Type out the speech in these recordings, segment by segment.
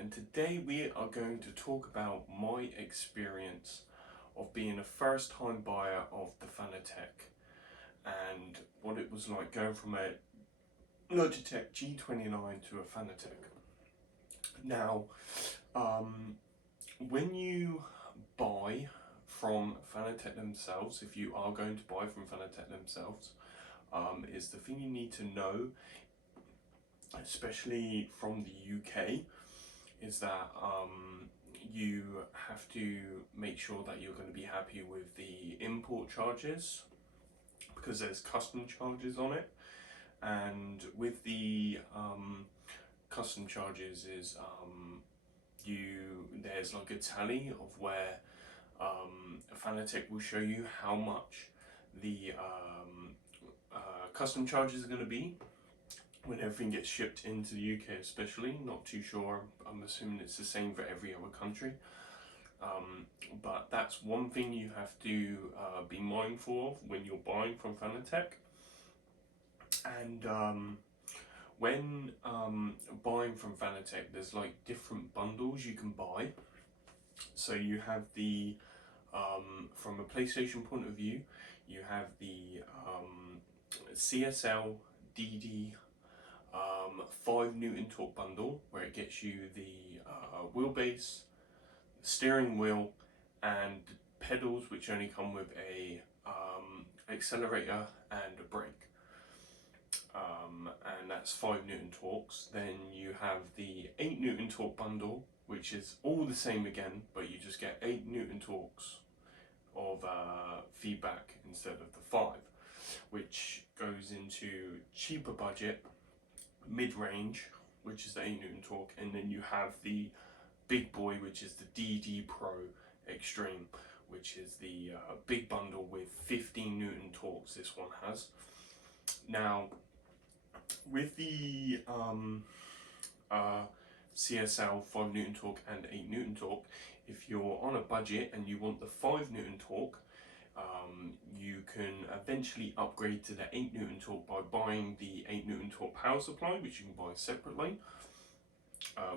and today we are going to talk about my experience of being a first time buyer of the Fanatec and what it was like going from a Logitech G29 to a Fanatec. Now, when you buy from Fanatec themselves, if you are going to buy from Fanatec themselves, is the thing you need to know, especially from the UK, is that you have to make sure that you're going to be happy with the import charges, because there's custom charges on it. And with the custom charges is there's like a tally of where Fanatec will show you how much the custom charges are going to be when everything gets shipped into the UK, especially. Not too sure, I'm assuming it's the same for every other country. But that's one thing you have to be mindful of when you're buying from Fanatec. And when buying from Fanatec, there's like different bundles you can buy. So you have the, from a PlayStation point of view, you have the CSL DD 5 Newton torque bundle, where it gets you the wheelbase, steering wheel, and pedals, which only come with a accelerator and a brake. And that's 5 Newton torques. Then you have the 8 Newton torque bundle, which is all the same again, but you just get 8 Newton torques of feedback instead of the 5, which goes into cheaper budget, mid-range, which is the 8 Newton torque, and then you have the big boy, which is the DD Pro Extreme, which is the big bundle with 15 Newton torques this one has. Now, with the CSL 5 Newton torque and 8 Newton torque, if you're on a budget and you want the 5 Newton torque, you can eventually upgrade to the 8 Newton torque by buying the 8 Newton torque power supply, which you can buy separately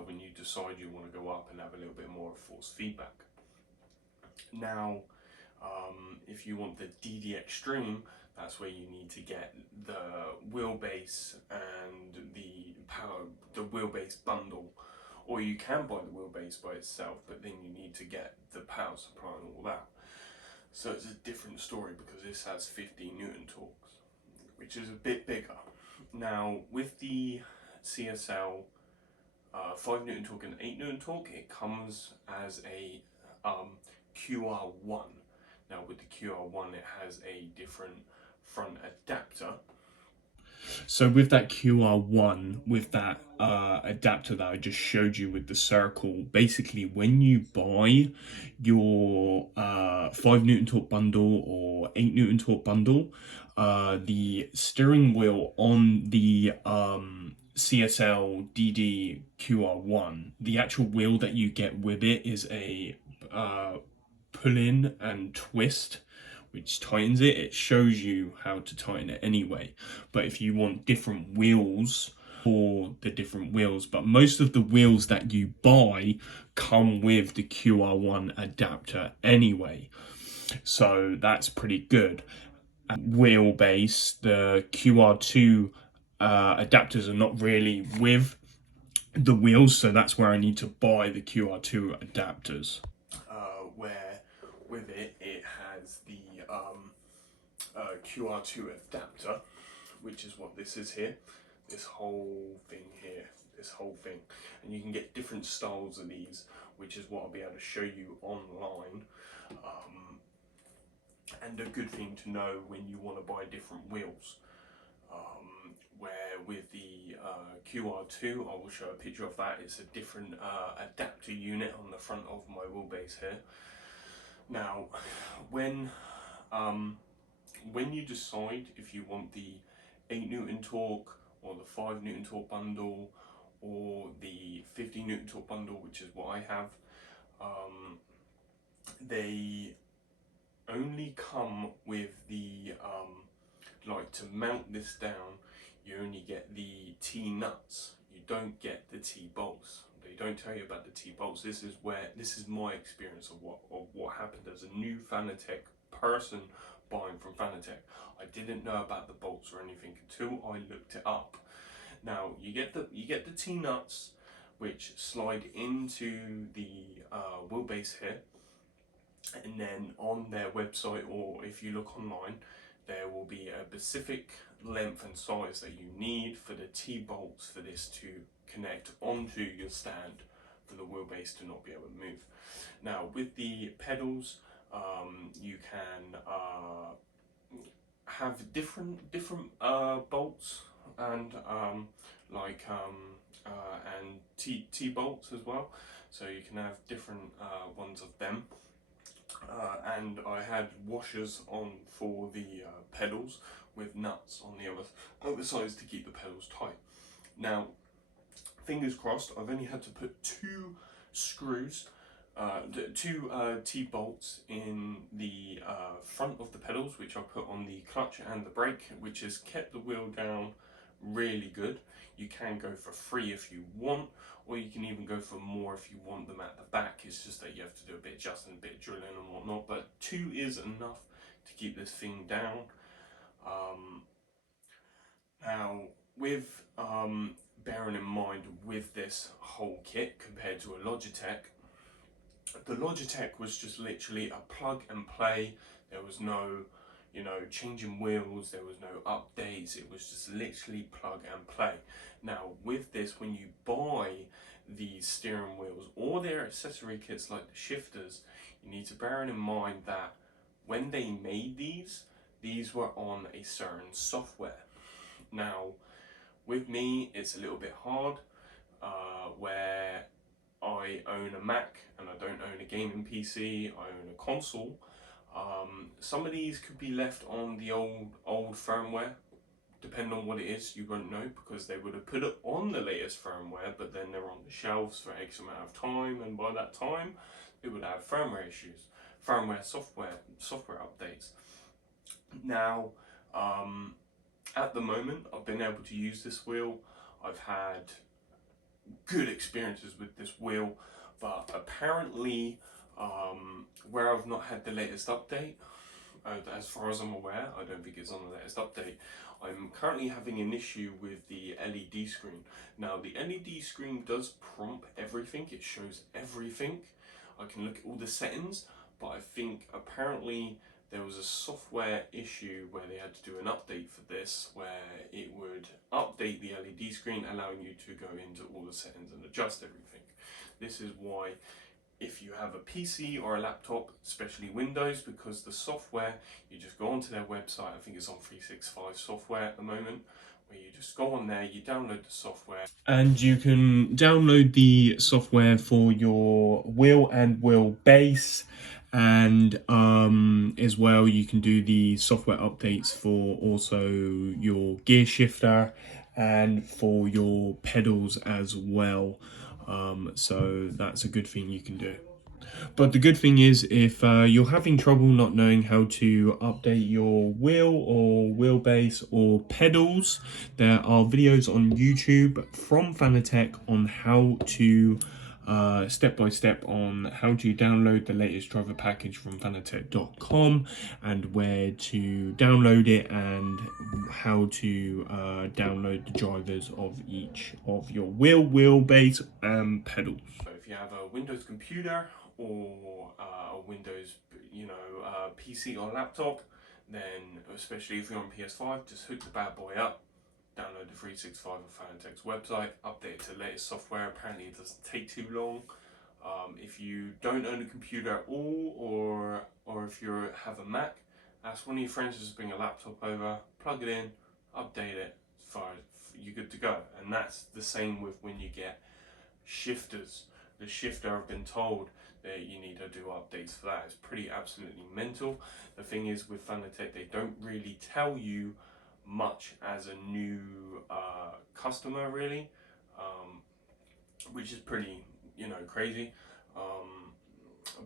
when you decide you want to go up and have a little bit more force feedback. Now, if you want the DD Extreme, that's where you need to get the wheelbase and the wheelbase bundle, or you can buy the wheelbase by itself, but then you need to get the power supply and all that. So it's a different story, because this has 15 Newton torques, which is a bit bigger. Now, with the CSL 5 Newton torque and 8 Newton torque, it comes as a QR1. Now, with the QR1, it has a different front adapter. So with that QR1, with that adapter that I just showed you with the circle, basically when you buy your 5 Newton torque bundle or 8 Newton torque bundle, the steering wheel on the CSL DD QR1, the actual wheel that you get with it is a pull in and twist, which tightens it. It shows you how to tighten it anyway, but if you want different wheels for the different wheels, but most of the wheels that you buy come with the QR1 adapter anyway, so that's pretty good. Wheelbase, the QR2 adapters are not really with the wheels, so that's where I need to buy the QR2 adapters. Where with it has the QR2 adapter, which is what this is here, this whole thing here, and you can get different styles of these, which is what I'll be able to show you online. And a good thing to know when you want to buy different wheels. Where with the QR2, I will show a picture of that. It's a different adapter unit on the front of my wheelbase here. Now, when you decide if you want the 8 Newton torque or the 5 Newton torque bundle or the 50 Newton torque bundle, which is what I have, they only come with the like, to mount this down, you only get the T nuts. You don't get the T bolts. They They don't tell you about the T-bolts. This is my experience of what happened as a new Fanatec person buying from Fanatec. I didn't know about the bolts or anything until I looked it up. Now you get the T-nuts, which slide into the wheelbase here, and then on their website, or if you look online, there will be a specific length and size that you need for the T-bolts for this to connect onto your stand for the wheelbase to not be able to move. Now with the pedals, you can have different bolts and and T bolts as well. So you can have different ones of them. And I had washers on for the pedals with nuts on the other sides to keep the pedals tight. Now, fingers crossed, I've only had to put two screws, two T-bolts in the front of the pedals, which I put on the clutch and the brake, which has kept the wheel down really good. You can go for 3 if you want, or you can even go for more if you want them at the back. It's just that you have to do a bit of adjusting, a bit of drilling and whatnot, but 2 is enough to keep this thing down. Now, with bearing in mind with this whole kit compared to a Logitech, the Logitech was just literally a plug and play. There was no, changing wheels, there was no updates, it was just literally plug and play. Now with this, when you buy these steering wheels or their accessory kits like the shifters, you need to bear in mind that when they made these were on a certain software. Now with me, it's a little bit hard, where I own a Mac and I don't own a gaming PC, I own a console. Some of these could be left on the old firmware. Depending on what it is, you won't know, because they would have put it on the latest firmware, but then they're on the shelves for X amount of time, and by that time it would have firmware issues, software updates. Now at the moment, I've been able to use this wheel. I've had good experiences with this wheel, but apparently where I've not had the latest update, as far as I'm aware, I don't think it's on the latest update, I'm currently having an issue with the LED screen. Now the LED screen does prompt everything, it shows everything. I can look at all the settings, but I think apparently there was a software issue where they had to do an update for this, where it would update the LED screen, allowing you to go into all the settings and adjust everything. This is why, if you have a PC or a laptop, especially Windows, because the software, you just go onto their website, I think it's on 365 software at the moment, where you just go on there, you download the software. And you can download the software for your wheel and wheelbase, and as well you can do the software updates for also your gear shifter and for your pedals as well. So that's a good thing you can do. But the good thing is, if you're having trouble not knowing how to update your wheel or wheelbase or pedals, there are videos on YouTube from Fanatec on how to step by step on how to download the latest driver package from fanatec.com, and where to download it, and how to download the drivers of each of your wheelbase and pedal. If you have a Windows computer or a Windows PC or laptop, then especially if you're on PS5, just hook the bad boy up, download the 365 on Fanatec's website, update it to the latest software. Apparently it doesn't take too long. If you don't own a computer at all, or if you have a Mac, ask one of your friends to just bring a laptop over, plug it in, update it, you're good to go. And that's the same with when you get shifters. The shifter, I've been told that you need to do updates for that. It's pretty absolutely mental. The thing is, with Fanatec, they don't really tell you much as a new customer, really, which is pretty crazy.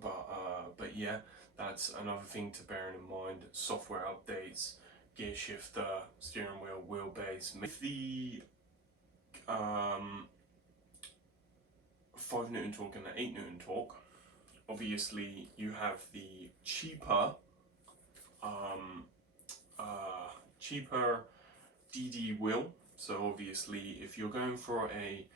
But yeah, that's another thing to bear in mind. Software updates, gear shifter, steering wheel, wheelbase. With the 5 Newton torque and the 8 Newton torque, obviously you have the cheaper cheaper DD wheel. So obviously if you're going for a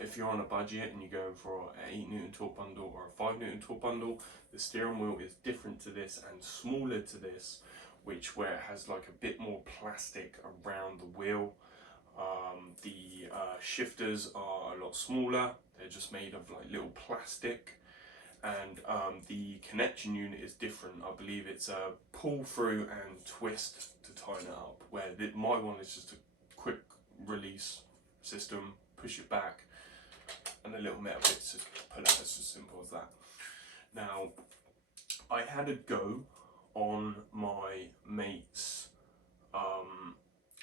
if you're on a budget and you're going for an 8 Newton torque bundle or a 5 Newton torque bundle, the steering wheel is different to this and smaller to this, where it has like a bit more plastic around the wheel. The shifters are a lot smaller, they're just made of like little plastic, and the connection unit is different. I believe it's a pull through and twist to tighten it up, where my one is just a quick release system, push it back, and a little metal bit to pull out. It's just simple as that. Now, I had a go on my mate's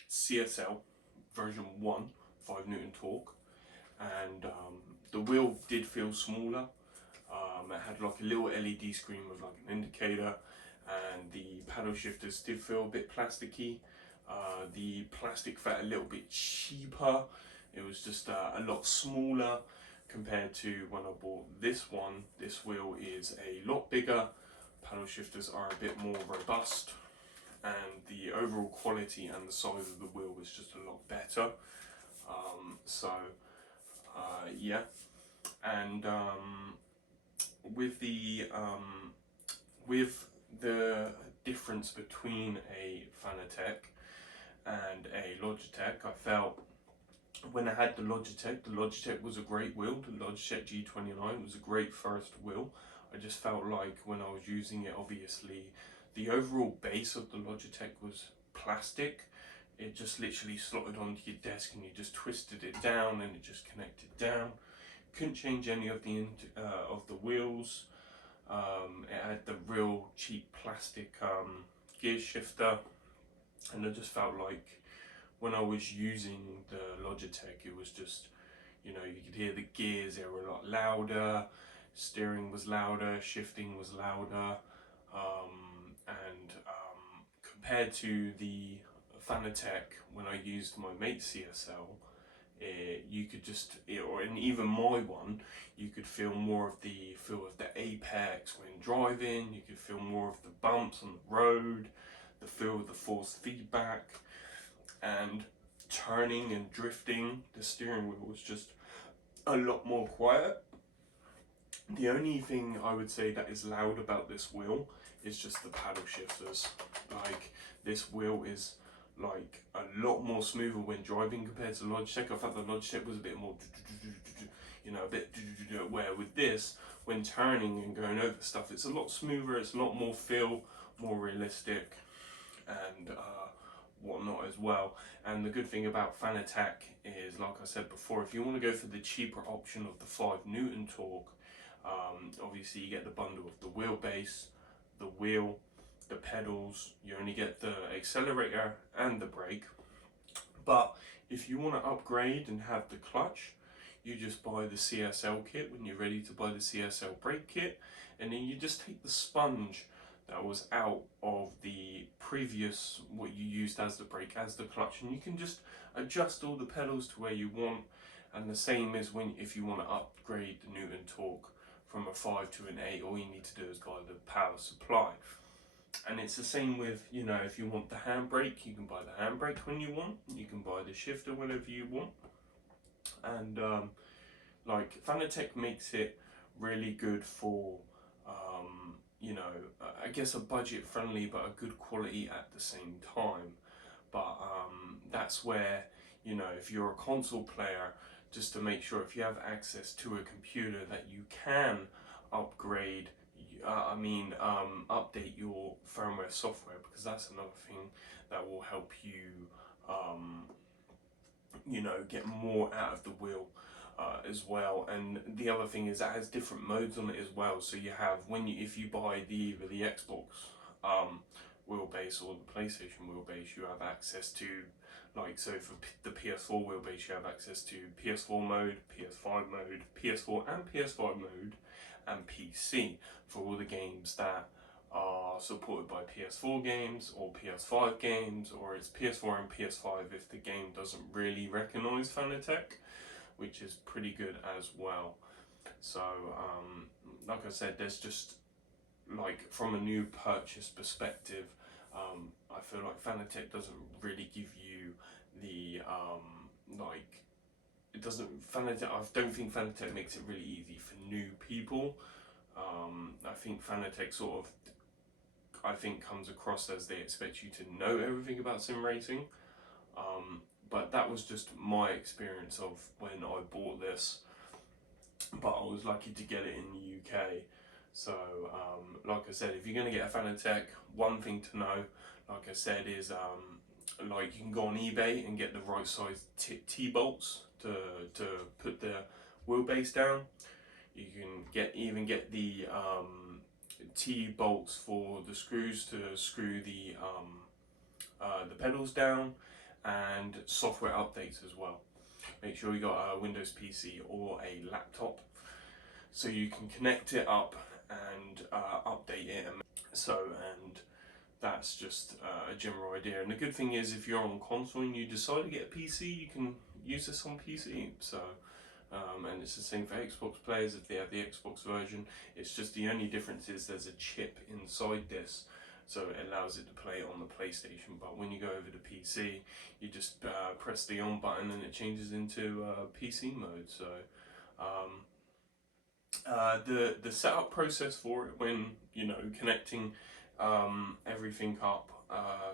CSL version 1 5 Newton torque, and the wheel did feel smaller. It had like a little LED screen with like an indicator, and the paddle shifters did feel a bit plasticky. The plastic felt a little bit cheaper. It was just a lot smaller compared to when I bought this one. This wheel is a lot bigger, paddle shifters are a bit more robust, and the overall quality and the size of the wheel was just a lot better. Yeah, and with the difference between a Fanatec and a Logitech, I felt when I had the Logitech was a great wheel. The Logitech G29 was a great first wheel. I just felt like when I was using it, obviously the overall base of the Logitech was plastic. It just literally slotted onto your desk and you just twisted it down and it just connected down. Couldn't change any of the wheels. It had the real cheap plastic gear shifter, and I just felt like when I was using the Logitech, it was just, you know, you could hear the gears, they were a lot louder, steering was louder, shifting was louder, and compared to the Fanatec, when I used my mate's CSL, you could just, and even my one, you could feel more of the apex when driving. You could feel more of the bumps on the road, the feel of the force feedback, and turning and drifting. The steering wheel was just a lot more quiet. The only thing I would say that is loud about this wheel is just the paddle shifters. Like, this wheel is like a lot more smoother when driving compared to Logitech. I felt the Logitech was a bit more, you know, a bit, where with this, when turning and going over stuff, it's a lot smoother, it's a lot more feel, more realistic, and whatnot as well. And the good thing about Fanatec is, like I said before, if you want to go for the cheaper option of the 5 Newton torque, obviously you get the bundle of the wheelbase, the wheel, the pedals. You only get the accelerator and the brake. But if you want to upgrade and have the clutch, you just buy the CSL kit when you're ready to buy the CSL brake kit, and then you just take the sponge that was out of the previous, what you used as the brake, as the clutch, and you can just adjust all the pedals to where you want. And the same as if you want to upgrade the Newton torque from a 5 to an 8, all you need to do is buy the power supply. And it's the same with, you know, if you want the handbrake, you can buy the handbrake when you want. You can buy the shifter whenever you want. And like, Fanatec makes it really good for, you know, I guess a budget friendly but a good quality at the same time. But that's where, you know, if you're a console player, just to make sure if you have access to a computer that you can upgrade, update your firmware software, because that's another thing that will help you, you know, get more out of the wheel as well. And the other thing is that has different modes on it as well. So you have, if you buy either the Xbox wheelbase or the PlayStation wheelbase, you have access to, like, so for the PS4 wheelbase, you have access to PS4 mode, PS5 mode, PS4 and PS5 mode, and PC for all the games that are supported by PS4 games or PS5 games, or it's PS4 and PS5 if the game doesn't really recognize Fanatec, which is pretty good as well. So like I said, there's just, like, from a new purchase perspective, I feel like Fanatec doesn't really give you the like, it doesn't, Fanatec, I don't think Fanatec makes it really easy for new people. I think Fanatec sort of, I think, comes across as they expect you to know everything about sim racing. But that was just my experience of when I bought this. But I was lucky to get it in the UK. So, like I said, if you're going to get a Fanatec, one thing to know, like I said, is like, you can go on eBay and get the right size T-bolts to put the wheelbase down. You can even get the T-bolts for the screws to screw the pedals down, and software updates as well. Make sure you got a Windows PC or a laptop so you can connect it up and update it. And that's just a general idea. And the good thing is, if you're on console and you decide to get a PC, you can use this on PC. So and it's the same for Xbox players if they have the Xbox version. It's just, the only difference is there's a chip inside this, so it allows it to play on the PlayStation. But when you go over to PC, you just press the on button and it changes into PC mode. So the setup process for it, when connecting everything up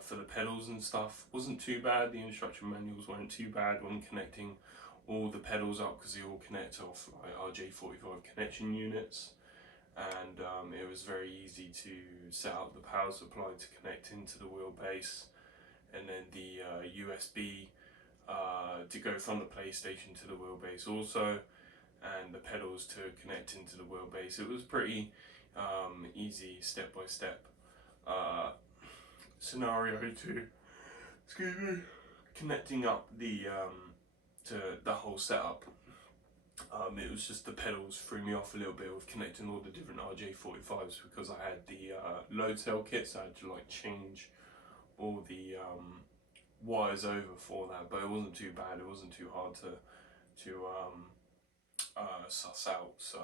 for the pedals and stuff, wasn't too bad. The instruction manuals weren't too bad when connecting all the pedals up, because they all connect off like RJ45 connection units, and it was very easy to set up the power supply to connect into the wheelbase, and then the USB to go from the PlayStation to the wheelbase also, and the pedals to connect into the wheelbase. It was pretty easy step by step scenario to, excuse me, connecting up the to the whole setup. It was just the pedals threw me off a little bit with connecting all the different RJ45s, because I had the load cell kit, so I had to like change all the wires over for that. But it wasn't too bad. It wasn't too hard to suss out. So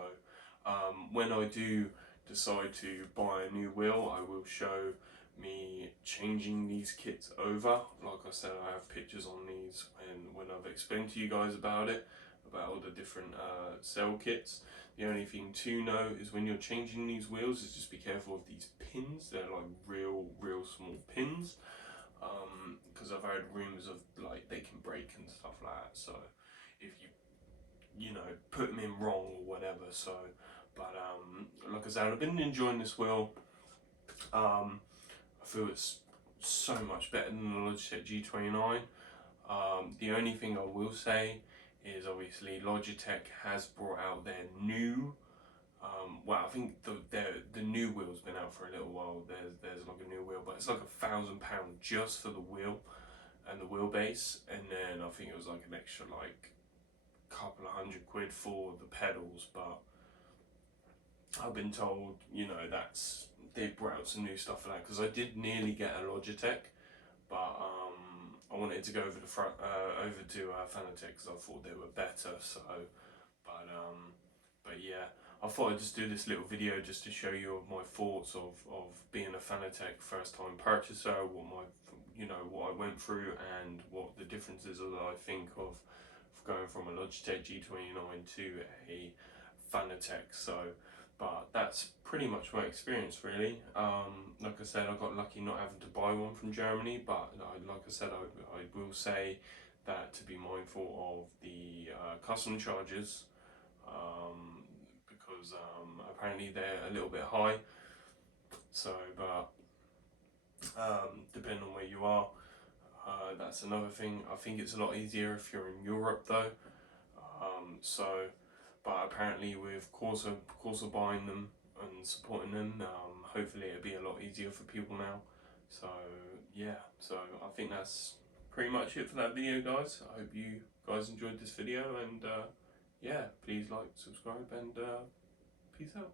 when I do decide to buy a new wheel, I will show me changing these kits over. Like I said, I have pictures on these when I've explained to you guys about it, about all the different cell kits. The only thing to know is, when you're changing these wheels, is just be careful of these pins. They're like real small pins, because I've heard rumours of like they can break and stuff like that. So if you put them in wrong or whatever. So, but like I said, I've been enjoying this wheel. I feel it's so much better than the Logitech G29. The only thing I will say is, obviously Logitech has brought out their new, well, I think the new wheel's been out for a little while. There's like a new wheel, but it's like £1,000 just for the wheel and the wheelbase, and then I think it was like an extra like couple of £100 for the pedals. But I've been told, they've brought out some new stuff for that, because I did nearly get a Logitech, but I wanted to go over to Fanatec, because I thought they were better. So, but yeah, I thought I'd just do this little video just to show you my thoughts of being a Fanatec first time purchaser, what I went through, and what the differences are that I think of going from a Logitech G29 to a Fanatec. So, but that's pretty much my experience, really. Like I said, I got lucky not having to buy one from Germany, but like I said, I will say that to be mindful of the custom charges, because apparently they're a little bit high. So, but depending on where you are, that's another thing. I think it's a lot easier if you're in Europe though. But apparently with Corsa buying them and supporting them, hopefully it'll be a lot easier for people now. So yeah, so I think that's pretty much it for that video, guys. I hope you guys enjoyed this video, and yeah, please like, subscribe, and peace out.